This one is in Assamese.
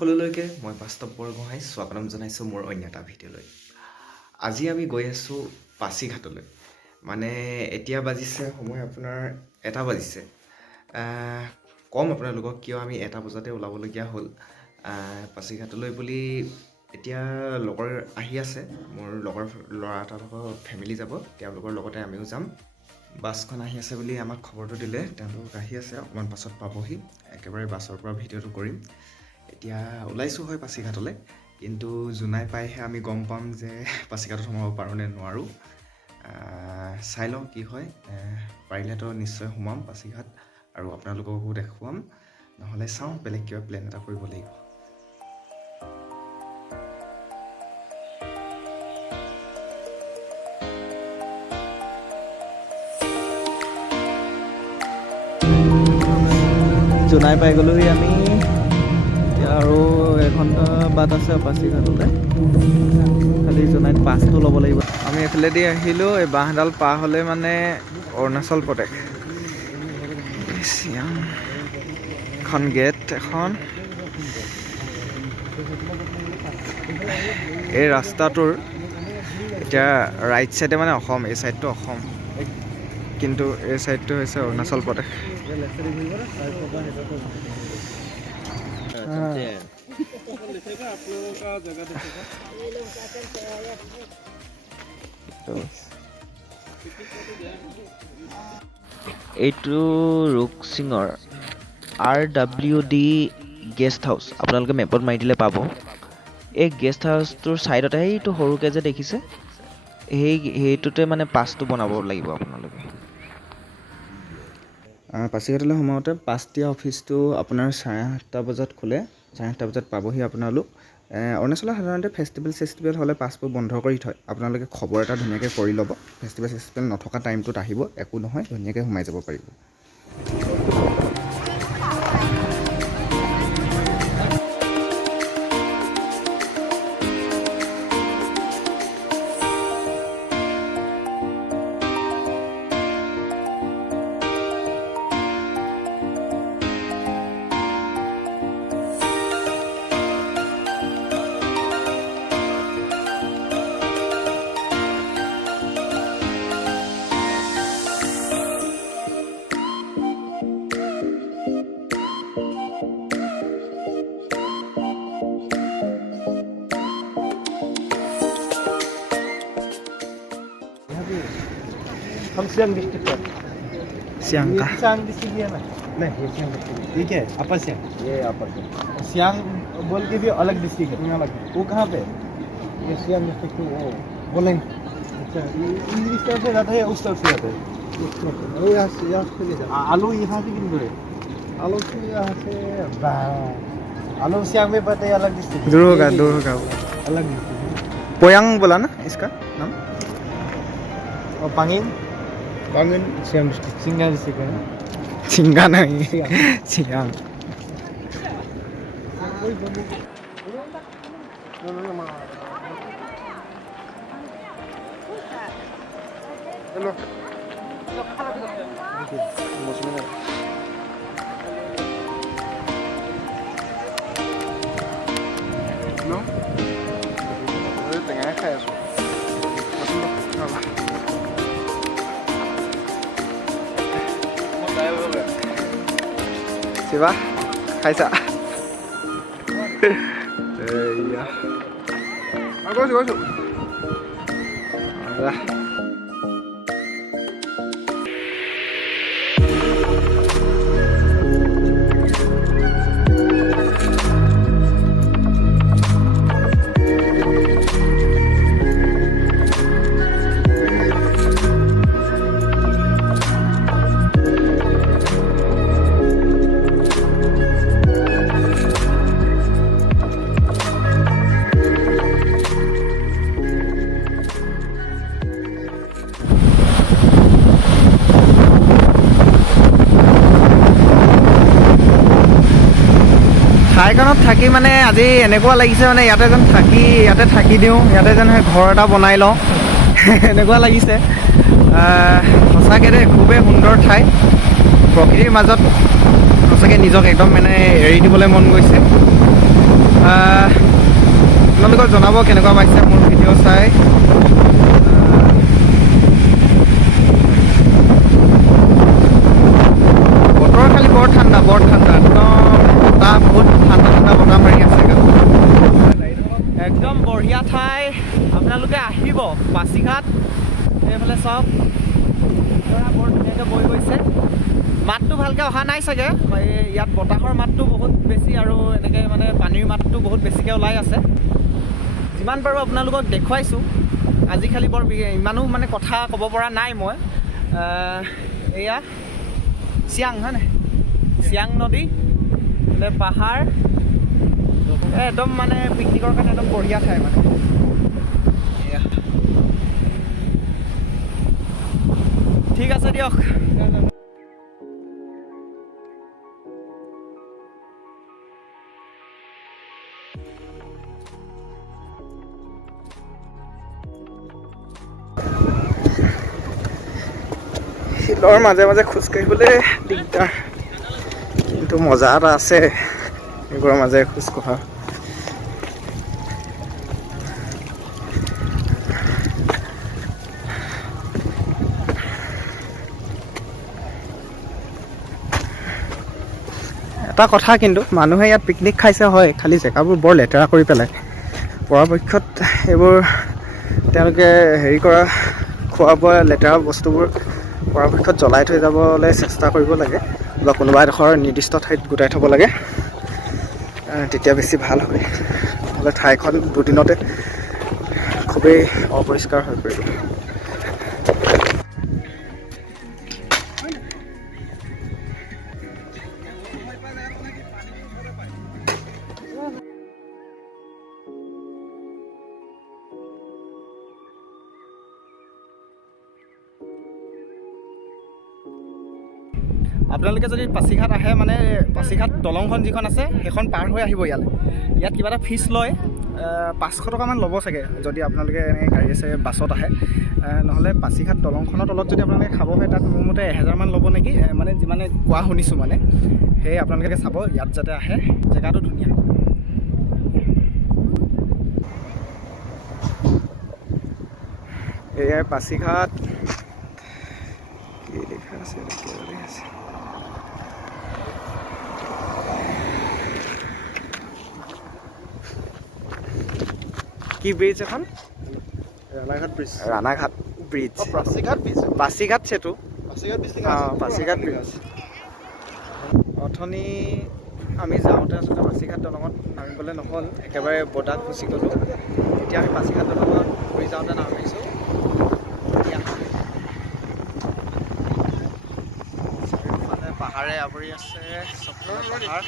সকলোলৈকে মই বাস্তৱ বৰগোহাঁই স্বাগতম জনাইছোঁ মোৰ অন্য এটা ভিডিঅ'লৈ। আজি আমি গৈ আছোঁ পাছিঘাটলৈ। মানে এতিয়া বাজিছে সময় আপোনাৰ 1টা বাজিছে। কম আপোনালোকক কিয় আমি 1টা বজাতে ওলাবলগীয়া হ'ল পাছিঘাটলৈ বুলি। এতিয়া লগৰ আহি আছে, মোৰ লগৰ ল'ৰা এটাৰ ফেমিলি যাব, তেওঁলোকৰ লগতে আমিও যাম। বাছখন আহি আছে বুলি আমাক খবৰটো দিলে, তেওঁলোক আহি আছে, অকণমান পাছত পাবহি। একেবাৰে বাছৰ পৰা ভিডিঅ'টো কৰিম। এতিয়া ওলাইছোঁ হয় পাছিঘাটলৈ, কিন্তু জোনাই পাইহে আমি গম পাম যে পাছিঘাটত সোমাব পাৰোঁ নে নোৱাৰোঁ। চাই লওঁ কি হয়। পাৰিলেতো নিশ্চয় সোমাম পাছিঘাট আৰু আপোনালোককো দেখুৱাম, নহ'লে চাওঁ বেলেগ কিবা প্লেন এটা কৰিব লাগিব। জোনাই পাই গ'লোহি আমি। এতিয়া আৰু এঘণ্টা বাট আছে পাছিঘাটলৈ। খালি জোনাইত পাছটো ল'ব লাগিব। আমি এইফালেদি আহিলোঁ, এই বাঁহডাল পাৰ হ'লে মানে অৰুণাচল প্ৰদেশ। এখন গেট এখন। এই ৰাস্তাটোৰ এতিয়া ৰাইট চাইডে মানে অসম, এই চাইডটো অসম, কিন্তু এই চাইডটো হৈছে অৰুণাচল প্ৰদেশ। এইটো ৰুকছিঙৰ RWD গেষ্ট হাউচ। আপোনালোকে মেপত মাৰি দিলে পাব। এই গেষ্ট হাউচটোৰ ছাইডতে সেইটো সৰুকৈ যে দেখিছে, সেইটোতে মানে পাছটো বনাব লাগিব আপোনালোকে। পাছিঘাটলৈ সোমাওঁতে পাছতিয়া অফিচটো আপোনাৰ 7:30 বজাত খোলে। 7:30 বজাত পাবহি আপোনালোক। অৰুণাচলত সাধাৰণতে ফেষ্টিভেল হ'লে পাছবোৰ বন্ধ কৰি থয়। আপোনালোকে খবৰ এটা ধুনীয়াকৈ কৰি ল'ব। ফেষ্টিভেল নথকা টাইমটোত আহিব, একো নহয়, ধুনীয়াকৈ সোমাই যাব পাৰিব। हम सियांग डिस्ट्रिक्ट का। सियांग का? सियांग डिस्ट्रिक्ट है ना? नहीं, ये सियांग डिस्ट्रिक्ट ठीक है। अपर सियांग, ये अपर सियांग। सियांग बोल के भी अलग डिस्ट्रिक्ट है। अलग वो कहाँ पे? ये सियांग डिस्ट्रिक्ट वो बोलें। अच्छा, इस तरफ से जाता है, उस तरफ से जाता है। वो यहाँ से ले जाता है। आलू यहाँ से कितनी दूर है? आलू से यहाँ से आलू सियांग में पड़ता है, अलग डिस्ट्रिक्ट। दूर होगा अलग डिस्ट्रिक्ट। पोयांग बोला ना इसका नाम? और पांगिन सियांग डिस्ट्रिक्ट, सिंगा डिस्ट्रिक्ट है ना? सिंगा नहीं, Siang. Hello Siapa? Kaisa. Iya. Aku. Alah. ঠাইখনত থাকি মানে আজি এনেকুৱা লাগিছে, মানে ইয়াতে থাকি দিওঁ, ইয়াতে যেন ঘৰ এটা বনাই লওঁ এনেকুৱা লাগিছে। সঁচাকৈ দেই, খুবেই সুন্দৰ ঠাই। প্ৰকৃতিৰ মাজত সঁচাকৈ নিজক একদম মানে এৰি দিবলৈ মন গৈছে। আপোনালোকক জনাব কেনেকুৱা পাইছে মোৰ ভিডিঅ' চাই। বতৰ খালি বৰ ঠাণ্ডা একদম বতাহ বহুত ঠাণ্ডা বতাহ মাৰি আছে একদম বঢ়িয়া ঠাই। আপোনালোকে আহিব পাছিঘাট, এইফালে চাওক বৰ ধুনীয়াকৈ বৈ গৈছে। মাতটো ভালকৈ অহা নাই চাগে, ইয়াত বতাহৰ মাতটো বহুত বেছি আৰু এনেকৈ মানে পানীৰ মাতটো বহুত বেছিকৈ ওলাই আছে। যিমান পাৰোঁ আপোনালোকক দেখুৱাইছোঁ। আজি খালি বৰ ইমানো মানে কথা ক'ব পৰা নাই মই। এয়া চিয়াং হয় নাই, চিয়াং নদী, পাহাৰ, একদম মানে পিকনিকৰ কাৰণে একদম বঢ়িয়া ঠাই মানে। এয়া ঠিক আছে দিয়ক। শিলৰ মাজে মাজে খোজকাঢ়িবলৈ দিগদাৰ, কিন্তু মজা এটা আছে এইবোৰৰ মাজে খোজকঢ়া। এটা কথা কিন্তু মানুহে ইয়াত পিকনিক খাইছে হয়, খালি জেগাবোৰ বৰ লেতেৰা কৰি পেলায়। পৰাপক্ষত এইবোৰ তেওঁলোকে হেৰি কৰা খোৱা বোৱা লেতেৰা বস্তুবোৰ পৰাপক্ষত জ্বলাই থৈ যাবলৈ চেষ্টা কৰিব লাগে, বা কোনোবা এডোখৰ নিৰ্দিষ্ট ঠাইত গোটাই থ'ব লাগে, তেতিয়া বেছি ভাল হয়। নহ'লে ঠাইখন দুদিনতে খুবেই অপৰিষ্কাৰ হৈ পৰিব। আপোনালোকে যদি পাছিঘাট আহে, মানে পাছিঘাট দলংখন যিখন আছে সেইখন পাৰ হৈ আহিব ইয়ালৈ। ইয়াত কিবা এটা ফিজ লয়, 500 টকামান ল'ব চাগে যদি আপোনালোকে এনেকৈ গাড়ী আছে বাছত আহে। নহ'লে পাছিঘাট দলংখনৰ তলত যদি আপোনালোকে খাব হয়, তাত মোৰ মতে 1000 মান ল'ব নেকি, মানে যিমানে কোৱা শুনিছোঁ মানে। সেয়ে আপোনালোকে চাব ইয়াত যাতে আহে, জেগাটো ধুনীয়া। এয়াই পাছিঘাট, কি লিখা আছে কি ব্ৰিজ এখন? Ranaghat bridge. Ranaghat bridge. Pasighat bridge. Pasighat सेतु। पासीघाट ब्रिज। पासीघाट ब्रिज। অথনি আমি যাওঁতে আচলতে পাছিঘাট দলঙত নামিবলৈ নহ'ল, একেবাৰে বদাত গুচি গ'লোঁ। এতিয়া আমি পাছিঘাট দলঙত ঘূৰি যাওঁতে নামিছোঁ। চাৰিওফালে পাহাৰে আৱৰি আছে, পাহাৰ।